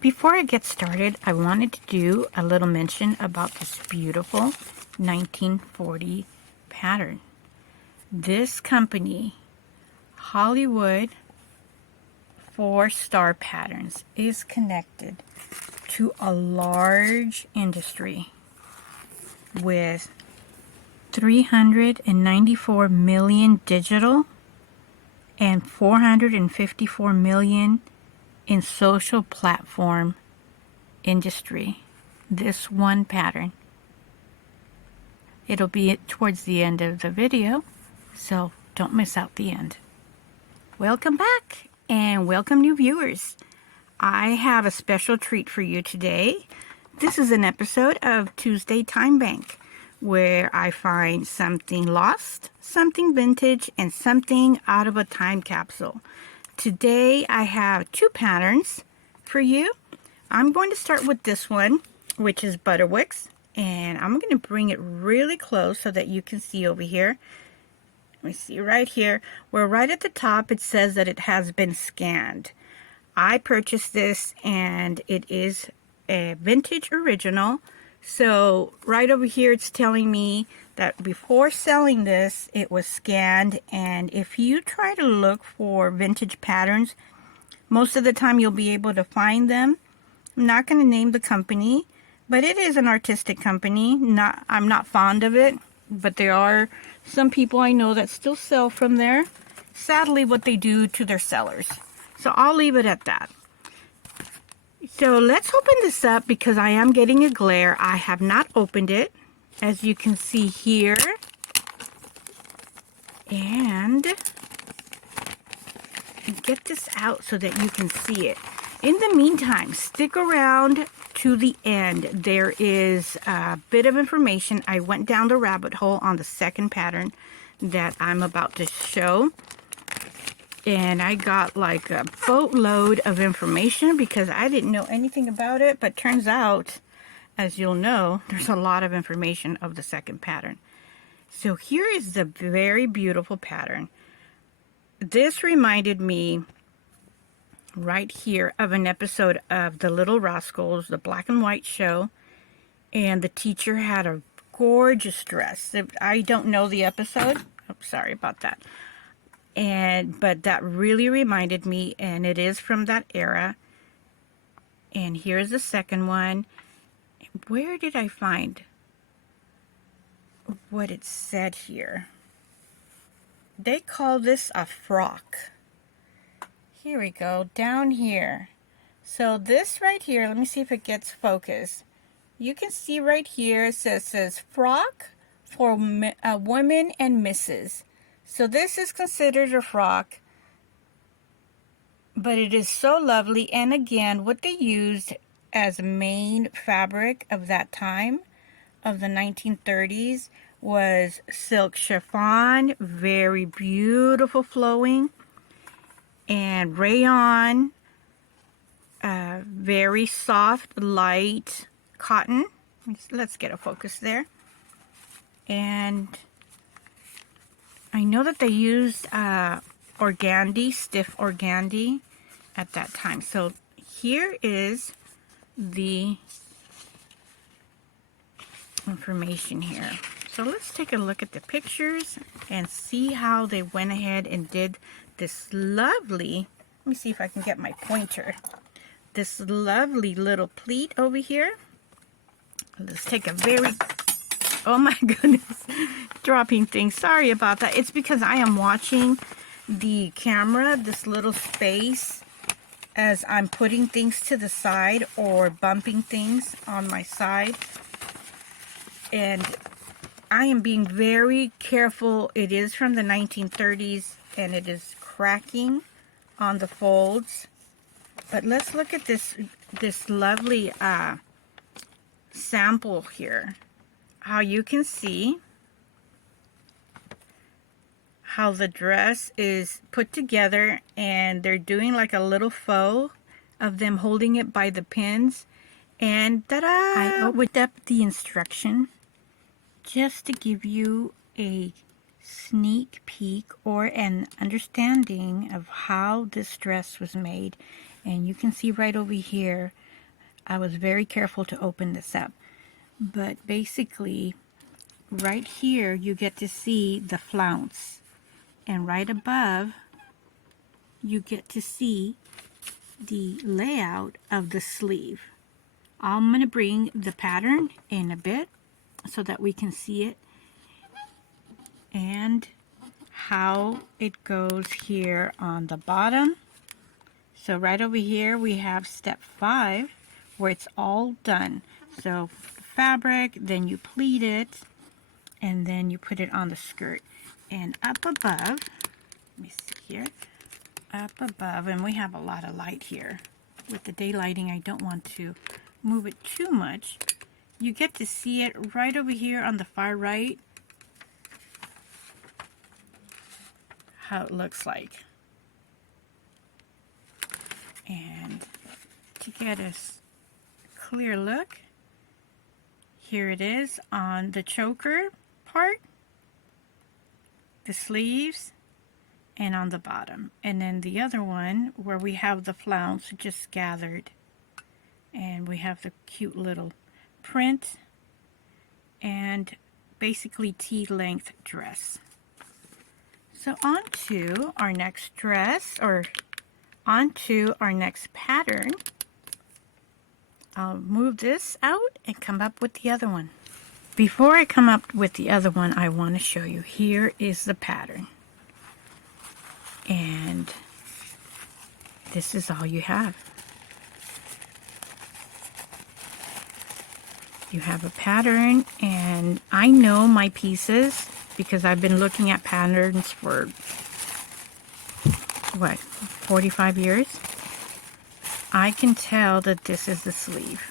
Before I get started, I wanted to do a little mention about this beautiful 1940 pattern. This company, Hollywood 4-Star Patterns, is connected to a large industry with 394 million digital and 454 million in social platform industry. This one pattern. It'll be towards the end of the video, so don't miss out the end. Welcome back and welcome new viewers. I have a special treat for you today. This is an episode of Tuesday Time Bank, where I find something lost, something vintage, and something out of a time capsule. Today I have two patterns for you. I'm going to start with this one, which is Butterick, and I'm going to bring it really close so that you can see over here. Let me see right here, where right at the top it says that it has been scanned. I purchased this and it is a vintage original. So right over here it's telling me that before selling this it was scanned, and if you try to look for vintage patterns, most of the time you'll be able to find them. I'm not going to name the company, but it is an artistic company. I'm not fond of it, but there are some people I know that still sell from there. Sadly, what they do to their sellers. So I'll leave it at that. So let's open this up because I am getting a glare. I have not opened it, as you can see here. And get this out so that you can see it. In the meantime, stick around to the end. There is a bit of information. I went down the rabbit hole on the second pattern that I'm about to show. And I got like a boatload of information because I didn't know anything about it. But turns out, as you'll know, there's a lot of information of the second pattern. So here is the very beautiful pattern. This reminded me right here of an episode of The Little Rascals, the black and white show. And the teacher had a gorgeous dress. I don't know the episode. Oh, sorry about that. But that really reminded me, and it is from that era. And here's the second one. Where did I find what it said here? They call this a frock. Here we go, down here. So this right here, let me see if it gets focused. You can see right here it says frock for women and misses. So this is considered a frock, but it is so lovely. And again, what they used as main fabric of that time, of the 1930s, was silk chiffon, very beautiful flowing, and rayon, very soft, light cotton. Let's get a focus there. And I know that they used organdy, stiff organdy at that time. So here is the information here. So let's take a look at the pictures and see how they went ahead and did this lovely, let me see if I can get my pointer, this lovely little pleat over here. Let's take a very, oh my goodness, dropping things. Sorry about that. It's because I am watching the camera, this little space, as I'm putting things to the side or bumping things on my side. And I am being very careful. It is from the 1930s and it is cracking on the folds. But let's look at this lovely sample here. How you can see how the dress is put together, and they're doing like a little faux of them holding it by the pins. And ta-da! I opened up the instruction just to give you a sneak peek or an understanding of how this dress was made. And you can see right over here I was very careful to open this up. But basically, right here, you get to see the flounce. And right above, you get to see the layout of the sleeve. I'm going to bring the pattern in a bit so that we can see it and how it goes here on the bottom. So right over here we have step 5 where it's all done. So fabric, then you pleat it, and then you put it on the skirt. And up above, let me see here, up above, and we have a lot of light here. With the daylighting, I don't want to move it too much. You get to see it right over here on the far right, how it looks like. And to get a clear look, here it is on the choker part, the sleeves, and on the bottom. And then the other one where we have the flounce just gathered, and we have the cute little print and basically T-length dress. So on to our next dress, or on to our next pattern. I'll move this out and come up with the other one. Before I come up with the other one, I want to show you, here is the pattern. And this is all you have. You have a pattern, and I know my pieces because I've been looking at patterns for, what, 45 years? I can tell that this is the sleeve.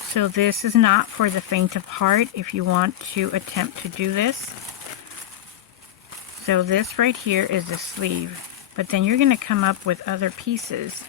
So this is not for the faint of heart if you want to attempt to do this. So this right here is the sleeve, but then you're going to come up with other pieces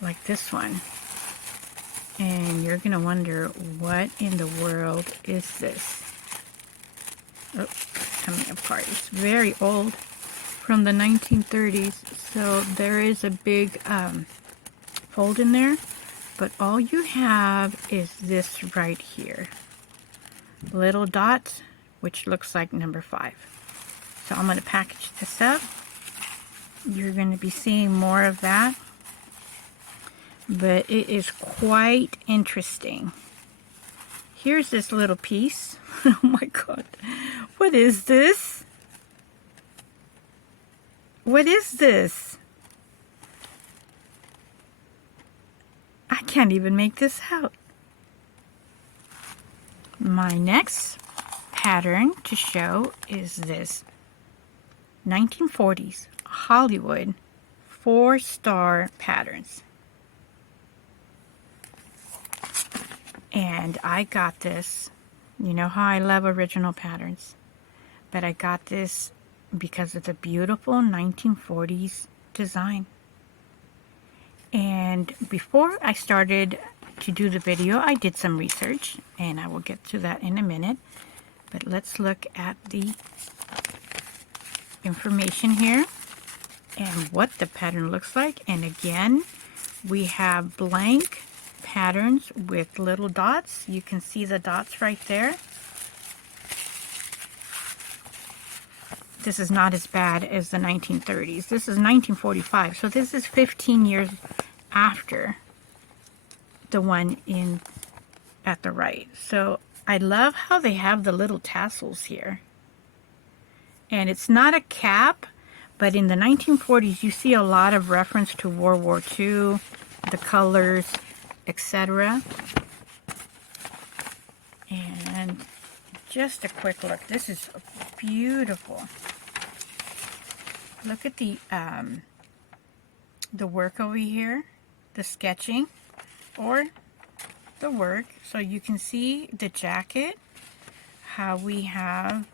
like this one. And you're going to wonder, what in the world is this? Oh, it's coming apart. It's very old, from the 1930s. So there is a big fold in there. But all you have is this right here. Little dots, which looks like number 5. So I'm going to package this up. You're going to be seeing more of that. But it is quite interesting. Here's this little piece. Oh my god. What is this? What is this? I can't even make this out. My next pattern to show is this 1940s Hollywood 4-star patterns. And I got this, you know how I love original patterns, but I got this because of the beautiful 1940s design. And before I started to do the video, I did some research, and I will get to that in a minute. But let's look at the information here and what the pattern looks like. And again, we have blank patterns with little dots. You can see the dots right there. This is not as bad as the 1930s. This is 1945, so this is 15 years after the one in at the right. So I love how they have the little tassels here. And it's not a cap, but in the 1940s you see a lot of reference to World War II, the colors, etc. And just a quick look. This is beautiful. Look at the work over here, the sketching or the work. So you can see the jacket, how we have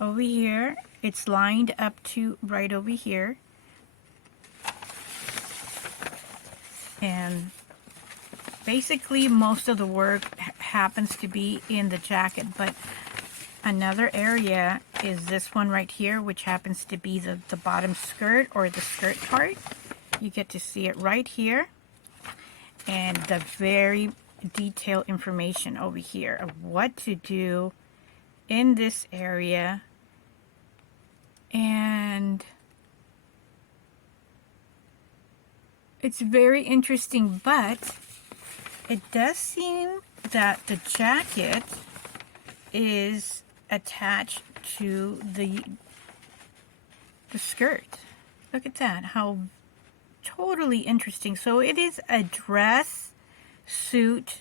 over here, it's lined up to right over here. And basically most of the work happens to be in the jacket, but another area is this one right here, which happens to be the bottom skirt or the skirt part. You get to see it right here. and the very detailed information over here of what to do in this area. And it's very interesting, but it does seem that the jacket is attached to the skirt. Look at that, how totally interesting. So it is a dress suit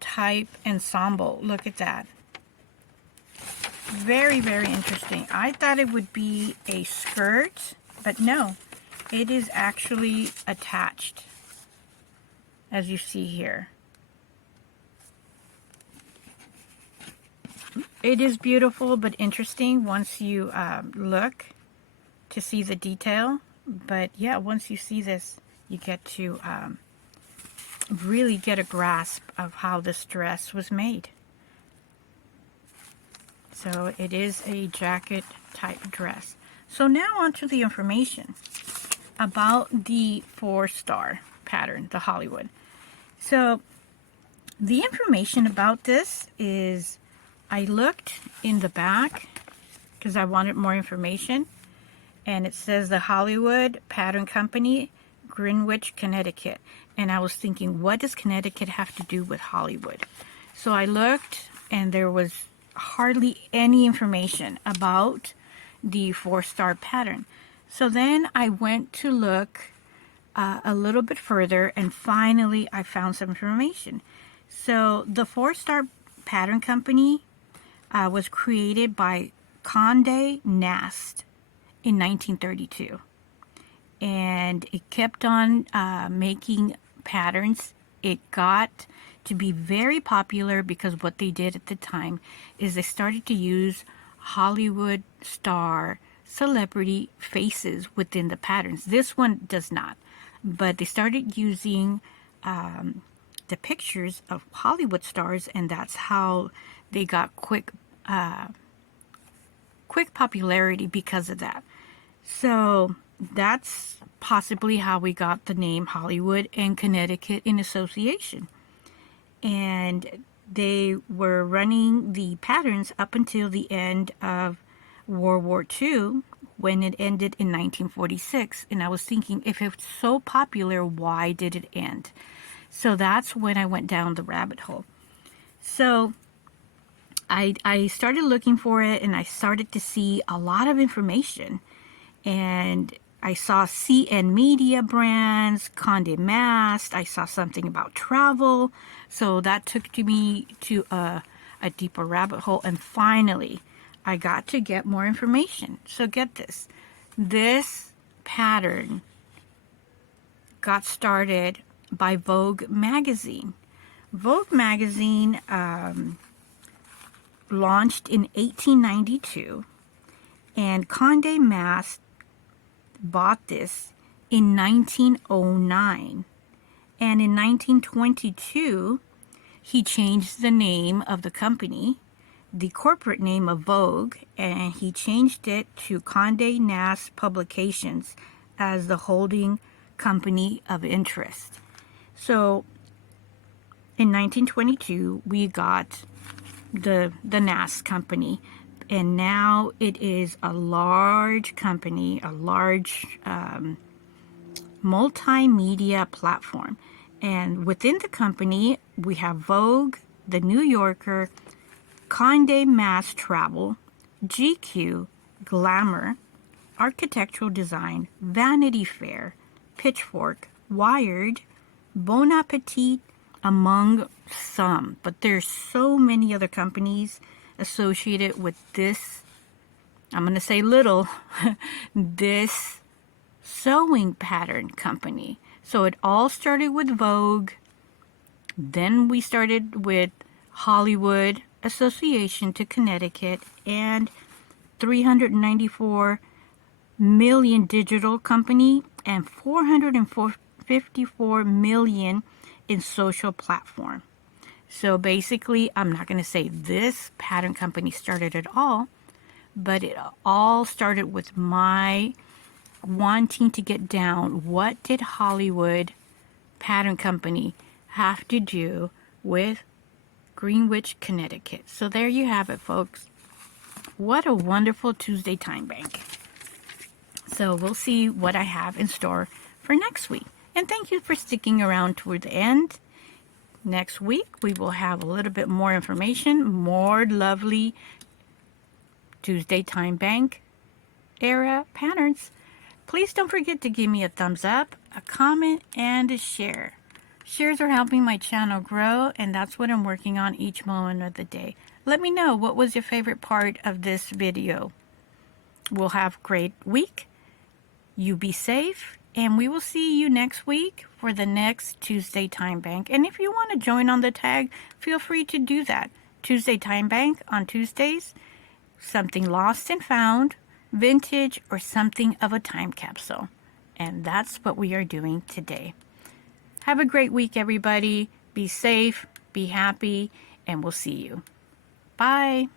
type ensemble. Look at that. Very, very interesting. I thought it would be a skirt, but no, it is actually attached, as you see here. It is beautiful but interesting once you look to see the detail. But yeah, once you see this, you get to really get a grasp of how this dress was made. So it is a jacket type dress. So now on to the information about the 4-star pattern, the Hollywood. So the information about this is, I looked in the back because I wanted more information, and it says the Hollywood Pattern Company, Greenwich, Connecticut. And I was thinking, what does Connecticut have to do with Hollywood? So I looked, and there was hardly any information about the 4-star pattern. So then I went to look a little bit further, and finally I found some information. So the 4-star pattern company was created by Condé Nast in 1932, and it kept on making patterns. It got to be very popular because what they did at the time is they started to use Hollywood star celebrity faces within the patterns. This one does not, but they started using the pictures of Hollywood stars, and that's how they got quick popularity because of that. So that's possibly how we got the name Hollywood and Connecticut in association. And they were running the patterns up until the end of World War II, when it ended in 1946. And I was thinking, if it's so popular, why did it end? So that's when I went down the rabbit hole. So I started looking for it, and I started to see a lot of information. And I saw CN Media brands, Condé Nast. I saw something about travel. So that took me to a deeper rabbit hole. And finally, I got to get more information. So get this. This pattern got started by Vogue magazine. Vogue magazine launched in 1892, and Condé Nast bought this in 1909. And in 1922, he changed the name of the company, the corporate name of Vogue, and he changed it to Condé Nast Publications as the holding company of interest. So in 1922, we got the Nast company, and now it is a large company, a large multimedia platform. And within the company, we have Vogue, The New Yorker, Condé Nast Travel, GQ, Glamour, Architectural Design, Vanity Fair, Pitchfork, Wired, Bon Appetit, among some. But there's so many other companies associated with this, I'm going to say little, this sewing pattern company. So it all started with Vogue. Then we started with Hollywood Association to Connecticut, and 394 million digital company, and 454 million in social platform. So basically, I'm not going to say this pattern company started it all, but it all started with my wanting to get down, what did Hollywood pattern company have to do with Greenwich, Connecticut. So there you have it, folks. What a wonderful Tuesday time bank. So we'll see what I have in store for next week. And thank you for sticking around toward the end. Next week, we will have a little bit more information, more lovely Tuesday time bank era patterns. Please don't forget to give me a thumbs up, a comment, and a share. Shares are helping my channel grow, and that's what I'm working on each moment of the day. Let me know what was your favorite part of this video. We'll have a great week. You be safe, and we will see you next week for the next Tuesday Time Bank. And if you want to join on the tag, feel free to do that. Tuesday Time Bank on Tuesdays, something lost and found, vintage, or something of a time capsule. And that's what we are doing today. Have a great week, everybody. Be safe, be happy, and we'll see you. Bye.